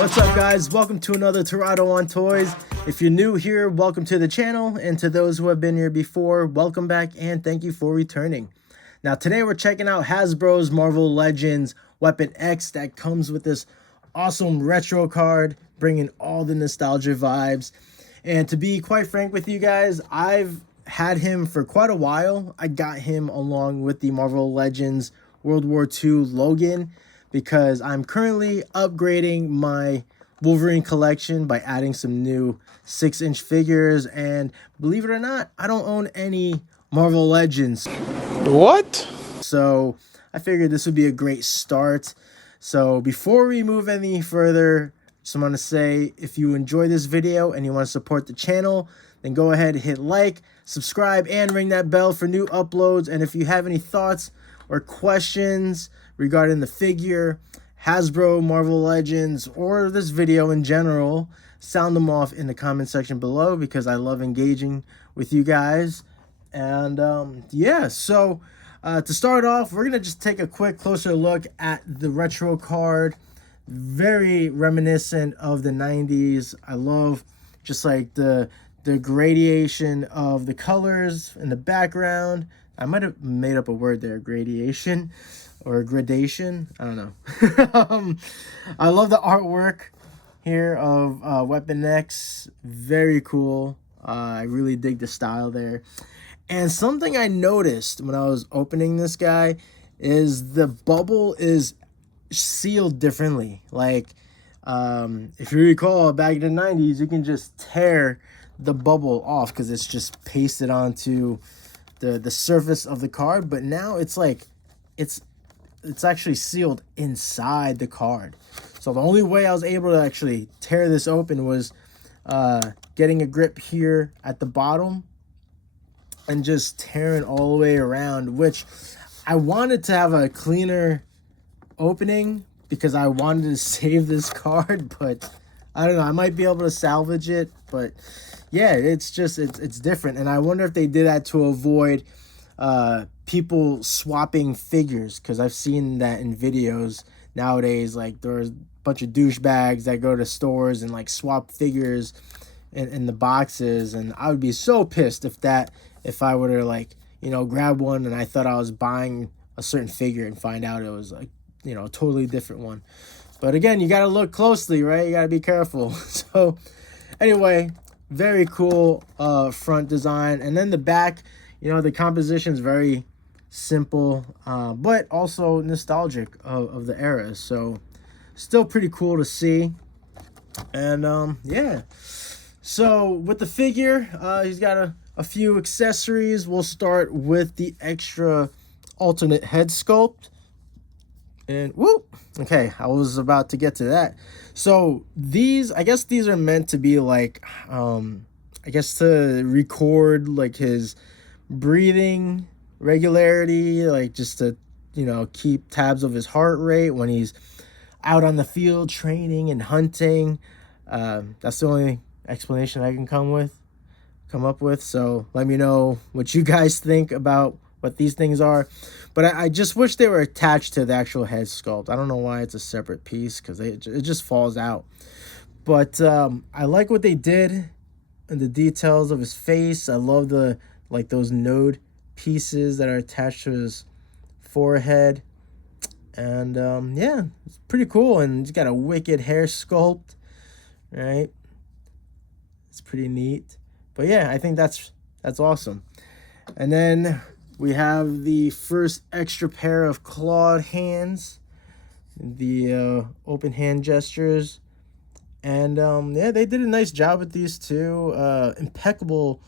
What's up, guys? Welcome to another Terado on Toys. If you're new here, welcome to the channel, and to those who have been here before, welcome back and thank you for returning. Now today we're checking out Hasbro's Marvel Legends Weapon X that comes with this awesome retro card, bringing all the nostalgia vibes. And to be quite frank with you guys, I've had him for quite a while. I got him along with the Marvel Legends World War II Logan, because I'm currently upgrading my Wolverine collection by adding some new 6-inch figures, and believe it or not, I don't own any Marvel Legends. What? So I figured this would be a great start. So before we move any further, just want to say, if you enjoy this video and you want to support the channel, then go ahead and hit like, subscribe, and ring that bell for new uploads. And if you have any thoughts or questions regarding the figure, Hasbro, Marvel Legends, or this video in general, sound them off in the comment section below, because I love engaging with you guys. And yeah, so to start off, we're gonna just take a quick closer look at the retro card. Very reminiscent of the 90s. I love just like the gradation of the colors in the background. I might have made up a word there, gradation or gradation. I don't know. I love the artwork here of Weapon X. Very cool. I really dig the style there. And something I noticed when I was opening this guy is the bubble is sealed differently. Like, if you recall, back in the 90s, you can just tear the bubble off because it's just pasted onto the surface of the card. But now it's like it's actually sealed inside the card. So the only way I was able to actually tear this open was getting a grip here at the bottom and just tearing all the way around, which I wanted to have a cleaner opening because I wanted to save this card, but I don't know, I might be able to salvage it. But yeah, it's just it's different, and I wonder if they did that to avoid people swapping figures, because I've seen that in videos nowadays. Like, there's a bunch of douchebags that go to stores and like swap figures in the boxes, and I would be so pissed if I were to, like, you know, grab one and I thought I was buying a certain figure and find out it was, like, you know, a totally different one. But again, you got to look closely, right? You got to be careful. So anyway, very cool front design. And then the back, you know, the composition is very simple, but also nostalgic of the era. So still pretty cool to see. And yeah, so with the figure, he's got a few accessories. We'll start with the extra alternate head sculpt. And whoop, okay, I was about to get to that. So these, I guess these are meant to be like, I guess to record like his breathing regularity, like just to, you know, keep tabs of his heart rate when he's out on the field training and hunting. That's the only explanation I can come up with. So let me know what you guys think about what these things are. But I just wish they were attached to the actual head sculpt. I don't know why it's a separate piece, because it just falls out. But I like what they did in the details of his face. I love the, like, those node pieces that are attached to his forehead. And yeah, it's pretty cool. And he's got a wicked hair sculpt, right? It's pretty neat. But yeah, I think that's awesome. And then we have the first extra pair of clawed hands, the open hand gestures. And yeah, they did a nice job with these two. Impeccable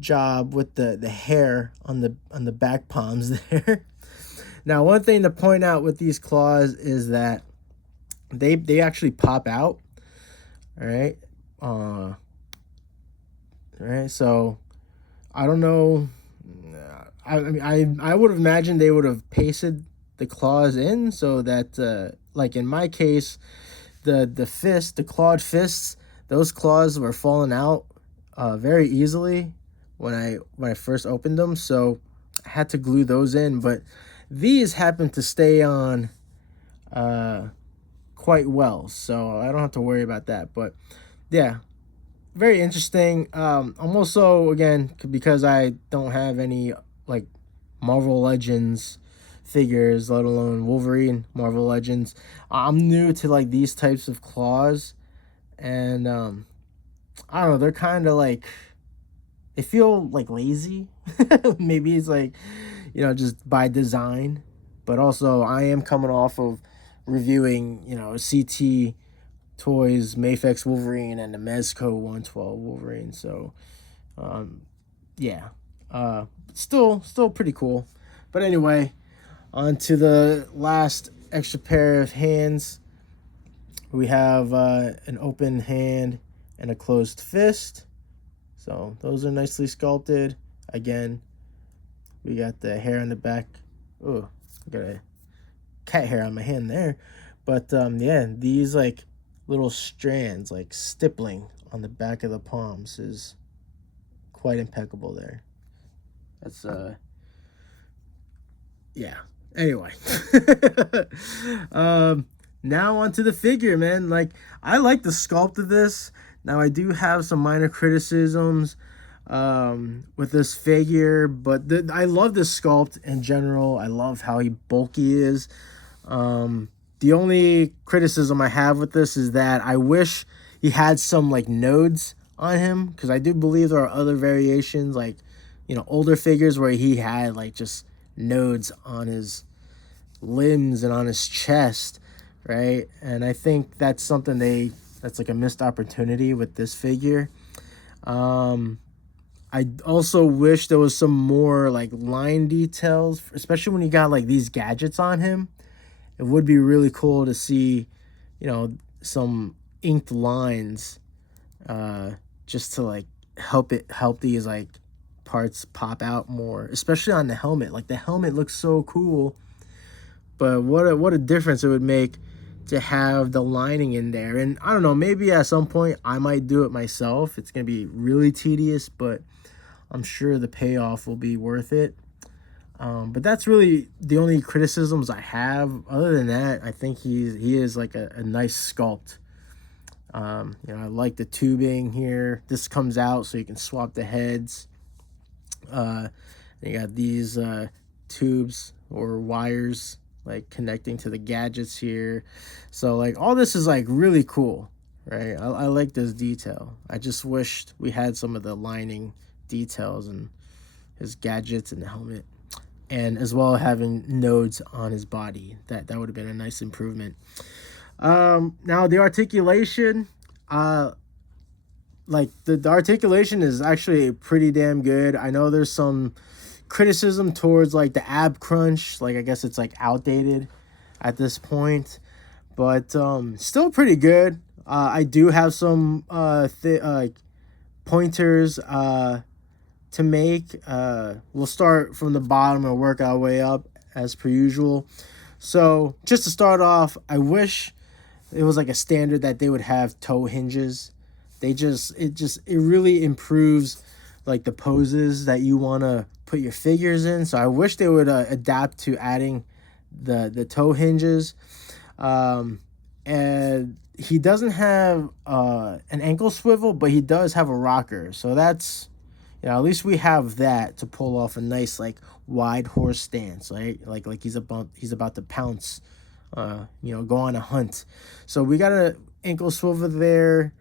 job with the hair on the back palms there. Now, one thing to point out with these claws is that they actually pop out. All right. Right, so I don't know. I mean, I would have imagined they would have pasted the claws in so that, like in my case, the clawed fists, those claws were falling out very easily when I first opened them. So I had to glue those in, but these happen to stay on quite well, so I don't have to worry about that. But yeah, very interesting. I'm also, again, because I don't have any like Marvel Legends figures, let alone Wolverine Marvel Legends, I'm new to like these types of claws, and I don't know, they're kind of like, they feel like lazy. Maybe it's like, just by design. But also, I am coming off of reviewing, CT Toyz Mafex Wolverine and the Mezco 112 Wolverine. So, yeah, still pretty cool. But anyway, on to the last extra pair of hands. We have an open hand and a closed fist. So those are nicely sculpted. Again, we got the hair on the back. Oh, got a cat hair on my hand there. But yeah, these like little strands, like stippling on the back of the palms, is quite impeccable there. That's yeah. Anyway. Now onto the figure, man. Like, I like the sculpt of this. Now, I do have some minor criticisms with this figure, but I love this sculpt in general. I love how bulky he is. The only criticism I have with this is that I wish he had some like nodes on him, because I do believe there are other variations, like, older figures where he had like just nodes on his limbs and on his chest, right? And I think that's something that's like a missed opportunity with this figure. I also wish there was some more like line details, especially when you got like these gadgets on him. It would be really cool to see, some inked lines, just to like help these like parts pop out more, especially on the helmet. Like, the helmet looks so cool, but what a difference it would make to have the lining in there. And I don't know, maybe at some point I might do it myself. It's gonna be really tedious, but I'm sure the payoff will be worth it. But that's really the only criticisms I have. Other than that, I think he is like a nice sculpt. I like the tubing here. This comes out so you can swap the heads. You got these tubes or wires like connecting to the gadgets here. So like all this is like really cool, right? I like this detail. I just wished we had some of the lining details and his gadgets and the helmet, and as well having nodes on his body. That would have been a nice improvement. Now the articulation, like the articulation is actually pretty damn good. I know there's some criticism towards like the ab crunch. Like, I guess it's like outdated at this point, but still pretty good. I do have some pointers to make. We'll start from the bottom and work our way up as per usual. So just to start off, I wish it was like a standard that they would have toe hinges. It really improves like the poses that you want to put your figures in. So I wish they would adapt to adding the toe hinges. And he doesn't have an ankle swivel, but he does have a rocker. So that's, at least we have that to pull off a nice like wide horse stance, right? Like he's about to pounce, go on a hunt. So we got an ankle swivel there,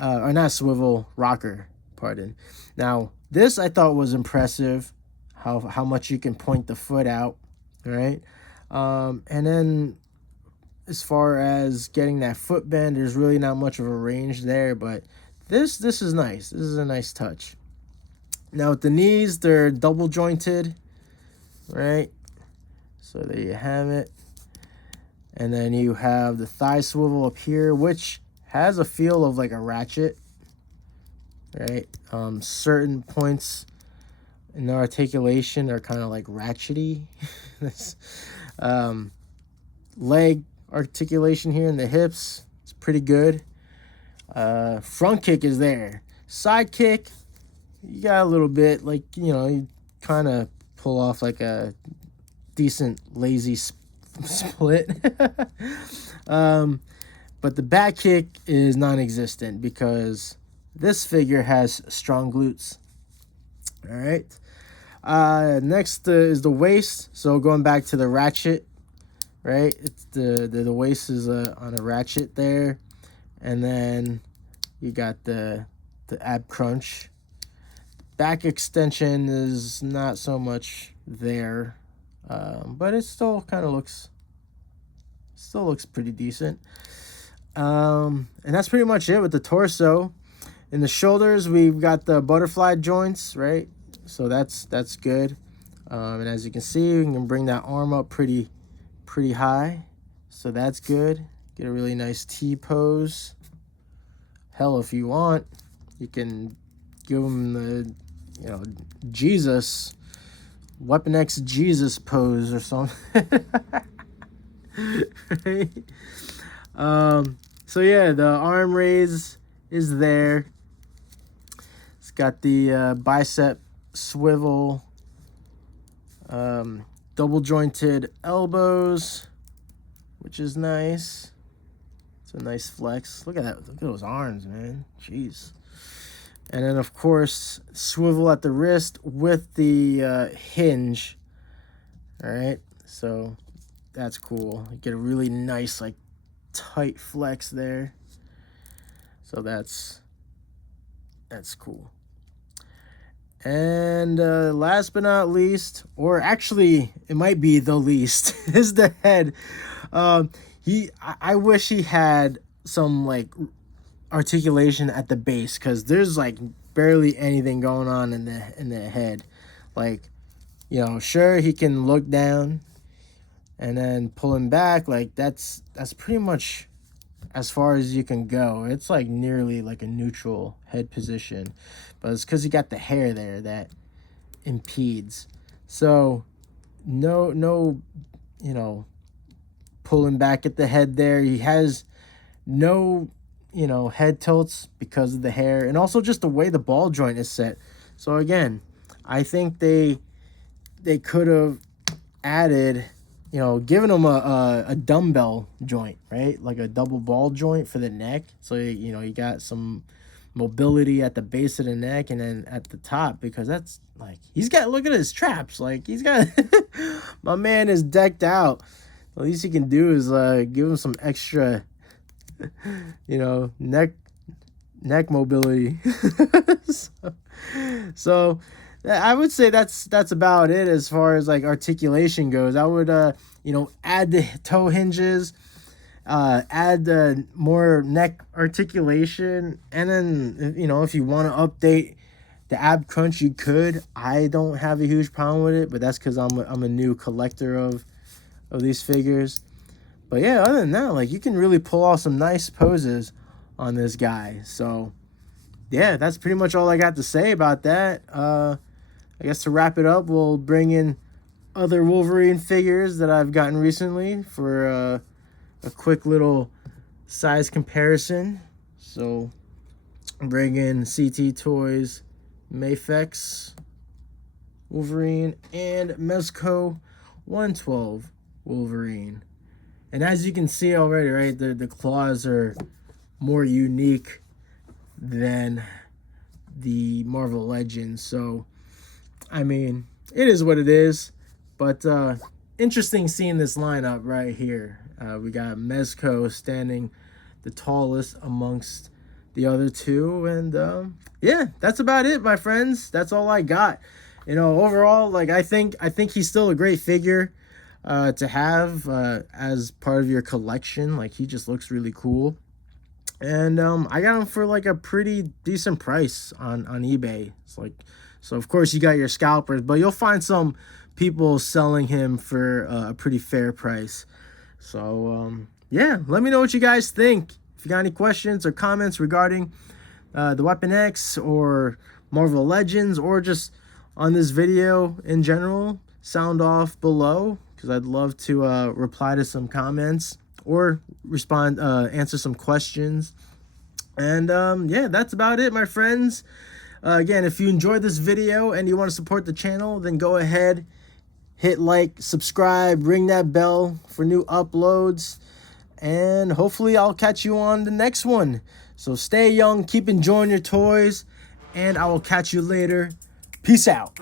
or not swivel, rocker, pardon. Now this I thought was impressive, how much you can point the foot out, right? And then as far as getting that foot bend, there's really not much of a range there, but this is nice. This is a nice touch. Now with the knees, they're double jointed, right? So there you have it. And then you have the thigh swivel up here, which has a feel of like a ratchet, right? Certain points in the articulation are kind of like ratchety. Leg articulation here in the hips, it's pretty good. Front kick is there. Side kick, you got a little bit, like, you kind of pull off like a decent lazy split. But the back kick is non-existent because this figure has strong glutes. All right. Next is the waist. So going back to the ratchet, right? It's the waist is on a ratchet there, and then you got the ab crunch. Back extension is not so much there, but it still kind of looks pretty decent. And that's pretty much it with the torso. In the shoulders, we've got the butterfly joints, right? So that's good. And as you can see, we can bring that arm up pretty high. So that's good. Get a really nice T pose. Hell, if you want, you can give him the, you know, Jesus, Weapon X Jesus pose or something. Right? So yeah, the arm raise is there. It's got the bicep swivel, double jointed elbows, which is nice. It's a nice flex. Look at that. Look at those arms, man. Jeez. And then, of course, swivel at the wrist with the hinge. All right. So that's cool. You get a really nice, like, tight flex there. So that's cool. And last but not least, or actually it might be the least, is the head. I wish he had some like articulation at the base, because there's like barely anything going on in the head. Like, you know, sure, he can look down and then pulling back, like that's pretty much as far as you can go. It's like nearly like a neutral head position, but it's because you got the hair there that impedes. So no, you know, pulling back at the head there. He has no, you know, head tilts because of the hair, and also just the way the ball joint is set. So again, I think they could have added, you know, given him a dumbbell joint, right? Like a double ball joint for the neck. So, you know, you got some mobility at the base of the neck and then at the top, because that's like, he's got, look at his traps. Like he's got, my man is decked out. The least you can do is give him some extra, you know, neck mobility. so I would say that's about it as far as like articulation goes. I would you know, add the toe hinges, add more neck articulation, and then, you know, if you want to update the ab crunch, you could. I don't have a huge problem with it, but that's because I'm a new collector of these figures. But yeah, other than that, like, you can really pull off some nice poses on this guy. So yeah, that's pretty much all I got to say about that. I guess to wrap it up, we'll bring in other Wolverine figures that I've gotten recently for a quick little size comparison. So bring in CT Toyz, Mafex Wolverine, and Mezco 112 Wolverine. And as you can see already, right, the claws are more unique than the Marvel Legends. So, I mean, it is what it is. But interesting seeing this lineup right here. We got Mezco standing the tallest amongst the other two. And yeah, that's about it, my friends. That's all I got. You know, overall, like, I think he's still a great figure to have as part of your collection. Like, he just looks really cool. And I got him for like a pretty decent price on eBay. It's like, so of course you got your scalpers, but you'll find some people selling him for a pretty fair price. So yeah, let me know what you guys think. If you got any questions or comments regarding the Weapon X or Marvel Legends, or just on this video in general, sound off below, because I'd love to reply to some comments or respond, answer some questions. And yeah, that's about it, my friends. Again, if you enjoyed this video and you want to support the channel, then go ahead, hit like, subscribe, ring that bell for new uploads. and hopefully I'll catch you on the next one. So stay young, keep enjoying your toys, and I will catch you later. Peace out.